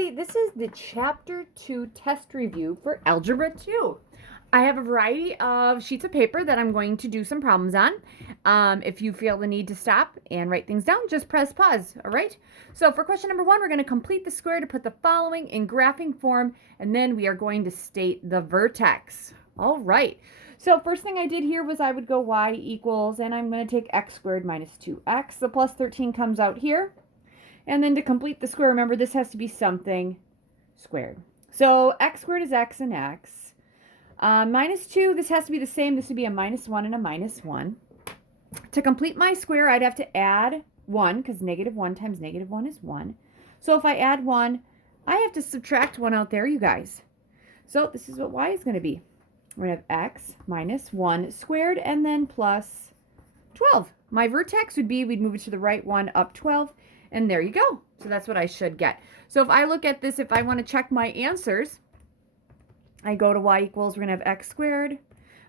everybody. This is the Chapter 2 test review for Algebra 2. I have a variety of sheets of paper that I'm going to do some problems on. If you feel the need to stop and write things down, just press pause, all right? So for question number 1, we're going to complete the square to put the following in graphing form, and then we are going to state the vertex. All right. So first thing I did here was I would go y equals, and I'm going to take x squared minus 2x. The plus 13 comes out here. And then to complete the square, remember this has to be something squared. So x squared is x and x. Minus 2, this has to be the same. This would be a minus 1 and a minus 1. To complete my square, I'd have to add 1, because negative 1 times negative 1 is 1. So if I add 1, I have to subtract 1 out there, you guys. So this is what y is going to be. We're going to have x minus 1 squared and then plus 12. My vertex would be, we'd move it to the right one up 12. And there you go. So that's what I should get. So if I look at this, if I want to check my answers, I go to y equals, we're going to have x squared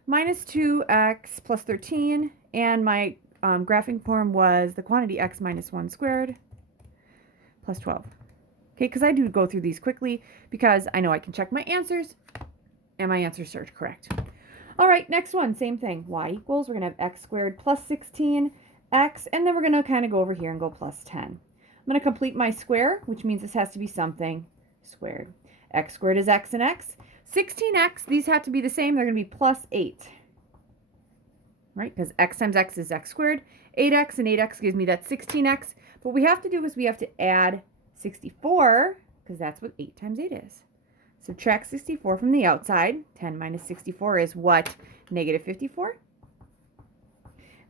minus 2x plus 13. And my graphing form was the quantity x minus 1 squared plus 12. Okay, because I do go through these quickly because I know I can check my answers and my answers are correct. All right, next one, same thing. Y equals, we're going to have x squared plus 16x, and then we're going to kind of go over here and go plus 10. I'm going to complete my square, which means this has to be something squared. X squared is x and x. 16x, these have to be the same. They're going to be plus 8. Right? Because x times x is x squared. 8x and 8x gives me that 16x. What we have to do is we have to add 64, because that's what 8 times 8 is. Subtract 64 from the outside. 10 minus 64 is what? Negative 54.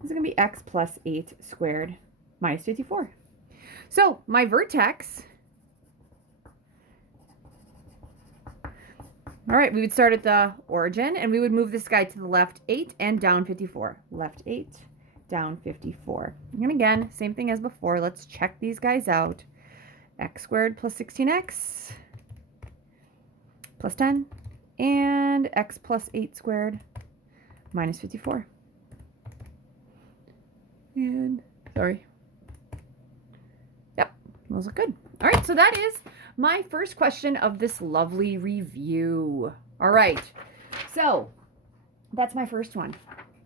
This is going to be x plus 8 squared minus 54. So my vertex, all right, we would start at the origin and we would move this guy to the left 8 and down 54. Left 8, down 54. And again, same thing as before. Let's check these guys out. X squared plus 16x plus 10 and x plus 8 squared minus 54. And, sorry. Those look good. All right, so that is my first question of this lovely review. All right, so that's my first one.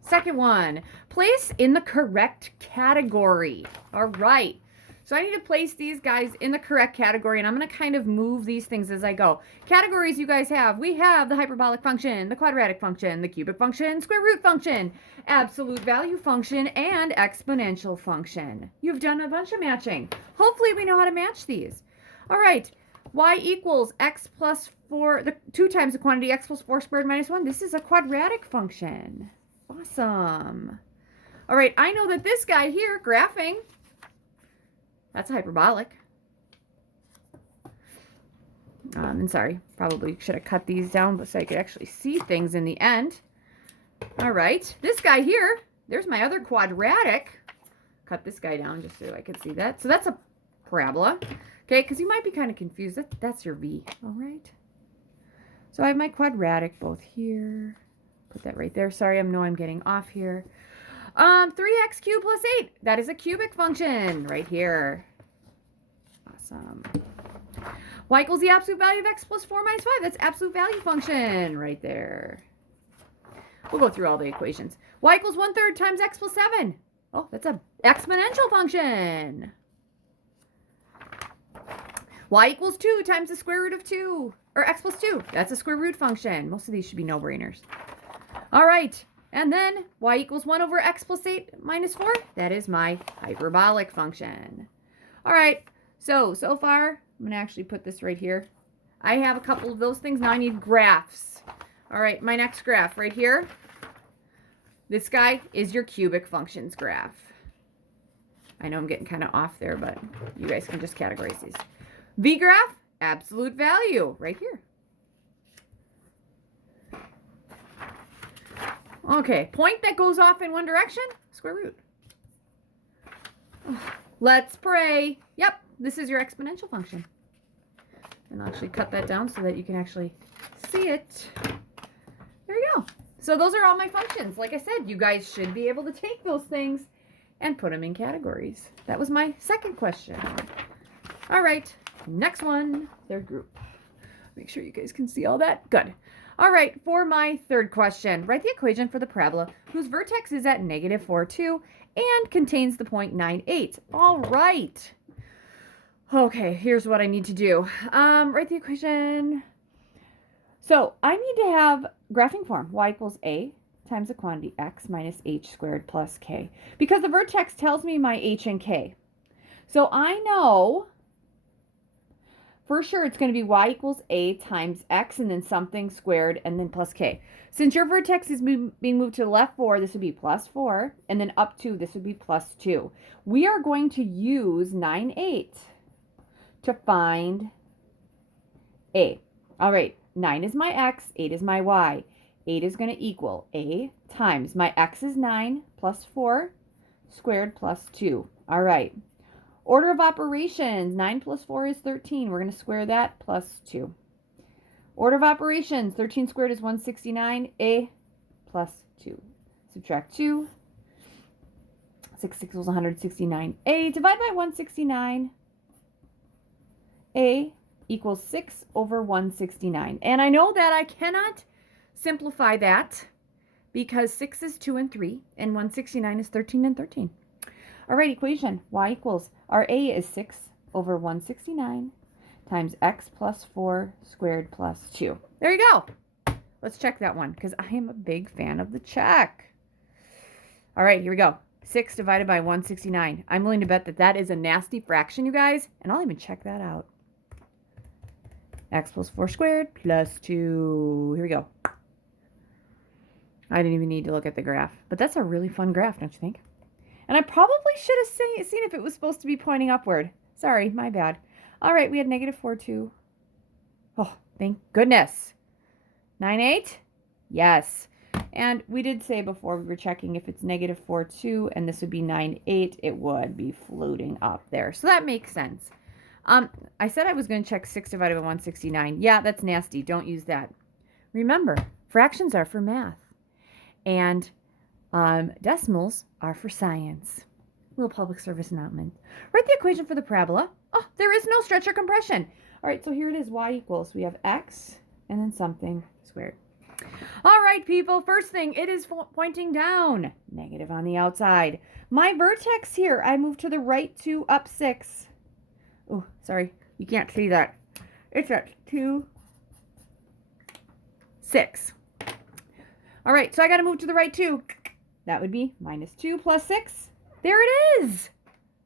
Second one, place in the correct category. All right, so I need to place these guys in the correct category, and I'm going to kind of move these things as I go. Categories you guys have. We have the hyperbolic function, the quadratic function, the cubic function, square root function, absolute value function, and exponential function. You've done a bunch of matching. Hopefully we know how to match these. All right, y equals x plus 4, 2 times the quantity x plus 4 squared minus 1. This is a quadratic function. Awesome. All right, I know that this guy here, graphing, that's hyperbolic. And sorry, probably should have cut these down so I could actually see things in the end. All right, this guy here, there's my other quadratic. Cut this guy down just so I can see that. So that's a parabola, okay, because you might be kind of confused. That's your V, all right? So I have my quadratic both here. Put that right there. Sorry, I know I'm getting off here. 3x cubed plus 8. That is a cubic function right here. Awesome. Y equals the absolute value of x plus 4 minus 5. That's absolute value function right there. We'll go through all the equations. Y equals 1/3 times x plus 7. Oh, that's an exponential function. Y equals 2 times the square root of 2. Or x plus 2. That's a square root function. Most of these should be no-brainers. All right. And then y equals 1 over x plus 8 minus 4. That is my hyperbolic function. All right. So far, I'm going to actually put this right here. I have a couple of those things. Now I need graphs. All right. My next graph right here. This guy is your cubic functions graph. I know I'm getting kind of off there, but you guys can just categorize these. V graph, absolute value right here. Okay, point that goes off in one direction, square root. Let's pray. Yep, this is your exponential function. And I'll actually cut that down so that you can actually see it. There you go. So those are all my functions. Like I said, you guys should be able to take those things and put them in categories. That was my second question. All right, Next one, third group. Make sure you guys can see all that. Good. All right, for my third question, write the equation for the parabola whose vertex is at negative 4, 2 and contains the point 9, 8. All right. Okay, here's what I need to do. Write the equation. So I need to have graphing form. Y equals A times the quantity x minus h squared plus k. Because the vertex tells me my h and k. So I know for sure it's going to be y equals a times x and then something squared and then plus k. Since your vertex is being moved to the left 4, this would be plus 4. And then up 2, this would be plus 2. We are going to use 9, 8 to find a. All right, 9 is my x, 8 is my y. 8 is going to equal a times my x is 9 plus 4 squared plus 2. All right. Order of operations, 9 plus 4 is 13. We're going to square that plus 2. Order of operations, 13 squared is 169. A plus 2. Subtract 2. 6 equals 169. A divided by 169. A equals 6 over 169. And I know that I cannot simplify that because 6 is 2 and 3, and 169 is 13 and 13. All right, equation, y equals, our A is 6 over 169 times x plus 4 squared plus 2. There you go. Let's check that one because I am a big fan of the check. All right, here we go. 6 divided by 169. I'm willing to bet that that is a nasty fraction, you guys, and I'll even check that out. X plus 4 squared plus 2. Here we go. I didn't even need to look at the graph, but that's a really fun graph, don't you think? And I probably should have seen if it was supposed to be pointing upward. Sorry, my bad. All right, we had negative 4, 2. Oh, thank goodness. 9, 8? Yes. And we did say before we were checking if it's negative 4, 2, and this would be 9, 8, it would be floating up there. So that makes sense. I said I was going to check 6 divided by 169. Yeah, that's nasty. Don't use that. Remember, fractions are for math. And decimals are for science. Little public service announcement. Write the equation for the parabola. Oh, there is no stretch or compression. All right, so here it is. Y equals, we have x and then something squared. All right, people. First thing, it is pointing down. Negative on the outside. My vertex here, I move to the right 2, up 6. Oh, sorry. You can't see that. It's at 2, 6. All right, so I got to move to the right 2. That would be minus 2 plus 6. There it is.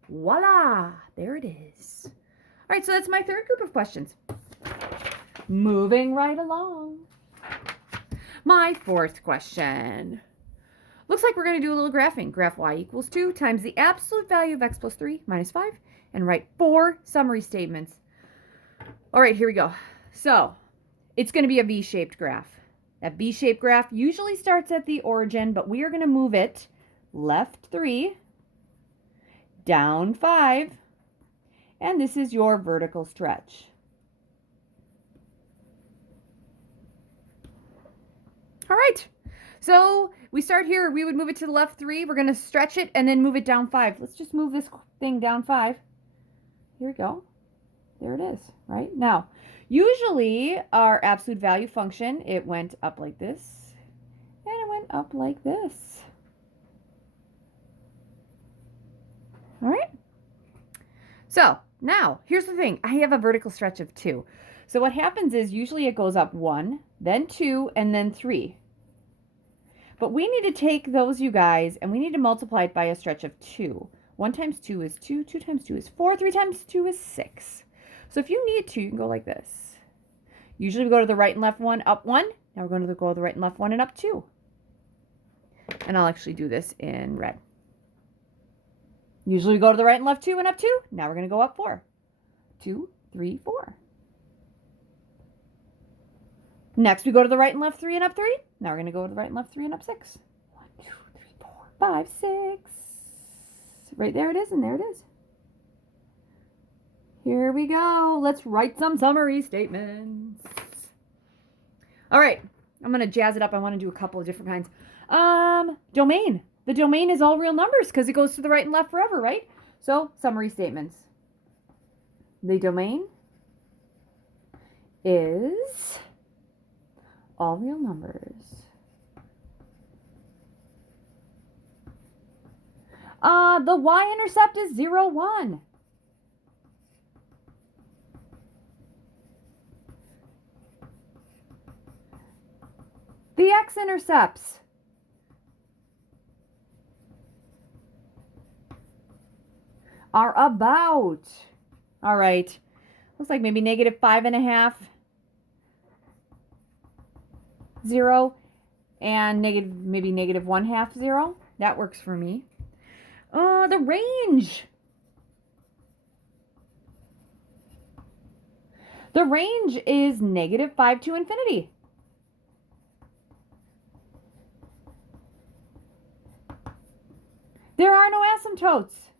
Voila. There it is. All right, so that's my third group of questions. Moving right along. My fourth question. Looks like we're going to do a little graphing. Graph y equals 2 times the absolute value of x plus 3 minus 5 and write 4 summary statements. All right, here we go. So it's going to be a V-shaped graph. That V-shaped graph usually starts at the origin, but we are going to move it left 3, down 5, and this is your vertical stretch. All right, so we start here. We would move it to the left 3. We're going to stretch it and then move it down 5. Let's just move this thing down 5. Here we go. There it is, right? Now, usually our absolute value function, it went up like this, and it went up like this. All right? So, now, here's the thing. I have a vertical stretch of 2. So what happens is usually it goes up 1, then 2, and then 3. But we need to take those, you guys, and we need to multiply it by a stretch of 2. 1 times 2 is 2, 2 times 2 is 4, 3 times 2 is 6. So if you need to, you can go like this. Usually we go to the right and left 1, up 1. Now we're going to go to the right and left 1 and up 2. And I'll actually do this in red. Usually we go to the right and left 2 and up 2. Now we're going to go up 4. 2, 3, 4. Next we go to the right and left 3 and up 3. Now we're going to go to the right and left 3 and up 6. 1, 2, 3, 4, 5, 6. Right there it is, and there it is. Here we go. Let's write some summary statements. All right. I'm going to jazz it up. I want to do a couple of different kinds. Domain. The domain is all real numbers because it goes to the right and left forever, right? So, summary statements. The domain is all real numbers. The y-intercept is 0, 1. The x-intercepts are about, all right, looks like maybe -5.5, 0, and maybe -1/2, 0. That works for me. The range. The range is -5 to infinity. There are no asymptotes.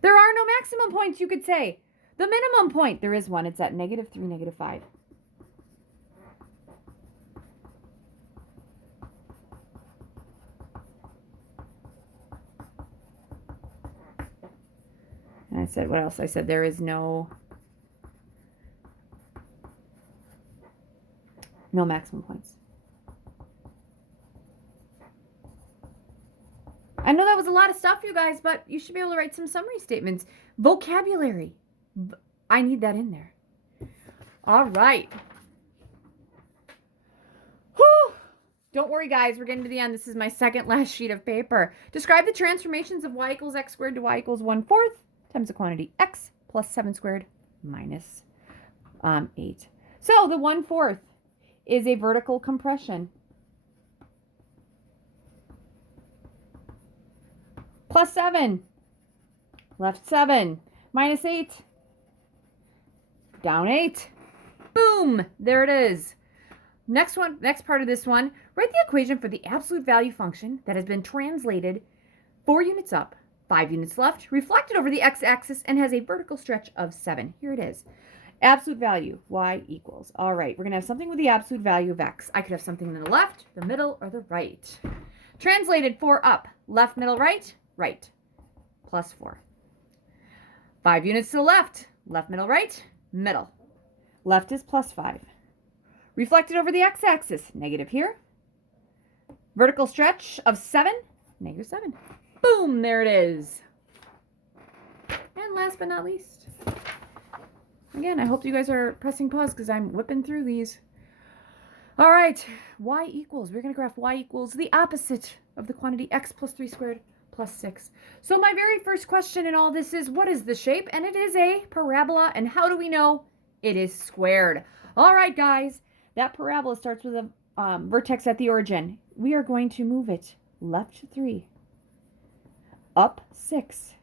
There are no maximum points, you could say. The minimum point, there is one. It's at -3, -5. And I said, what else? I said there is no maximum points. I know that was a lot of stuff, you guys, but you should be able to write some summary statements. Vocabulary. I need that in there. All right. Whew. Don't worry, guys. We're getting to the end. This is my second last sheet of paper. Describe the transformations of y equals x squared to y equals 1/4 times the quantity x plus 7 squared minus 8. So the 1/4 is a vertical compression. Plus 7, left 7, minus 8, down 8. Boom, there it is. Next part of this one, write the equation for the absolute value function that has been translated 4 units up, 5 units left, reflected over the x-axis, and has a vertical stretch of 7. Here it is. Absolute value, y equals. All right, we're going to have something with the absolute value of x. I could have something in the left, the middle, or the right. Translated 4 up, left, middle, right, right, plus 4. 5 units to the left, left, middle, right, middle. Left is plus 5. Reflected over the x-axis, negative here. Vertical stretch of 7, -7. Boom, there it is. And last but not least, again, I hope you guys are pressing pause because I'm whipping through these. All right, y equals, we're going to graph y equals the opposite of the quantity x plus 3 squared plus 6. So my very first question in all this is, what is the shape? And it is a parabola. And how do we know it is squared? All right, guys, that parabola starts with a vertex at the origin. We are going to move it left 3, up 6,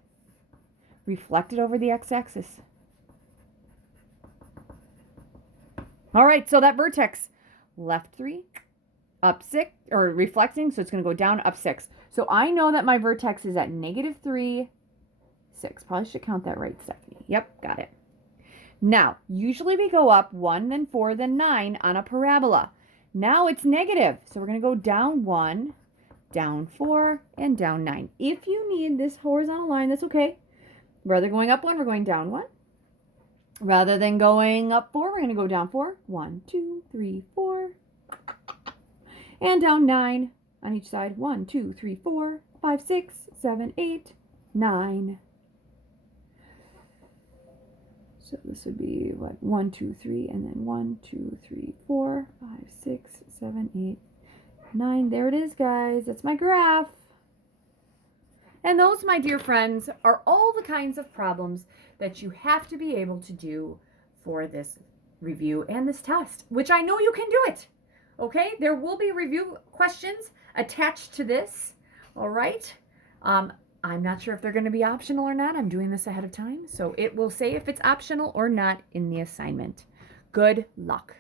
reflected over the x-axis. All right, so that vertex, left 3, up 6, or reflecting, so it's going to go down, up 6. So I know that my vertex is at -3, 6. Probably should count that right, Stephanie. Yep, got it. Now, usually we go up 1, then 4, then 9 on a parabola. Now it's negative, so we're going to go down 1, down 4, and down 9. If you need this horizontal line, that's okay. Rather going up 1, we're going down 1. Rather than going up 4, we're going to go down 4. 1, 2, 3, 4. And down 9 on each side. 1, 2, 3, 4, 5, 6, 7, 8, 9. So this would be, what, 1, 2, 3, and then 1, 2, 3, 4, 5, 6, 7, 8, 9. There it is, guys. That's my graph. And those, my dear friends, are all the kinds of problems that you have to be able to do for this review and this test, which I know you can do it. Okay, there will be review questions attached to this. All right. I'm not sure if they're going to be optional or not. I'm doing this ahead of time, so it will say if it's optional or not in the assignment. Good luck.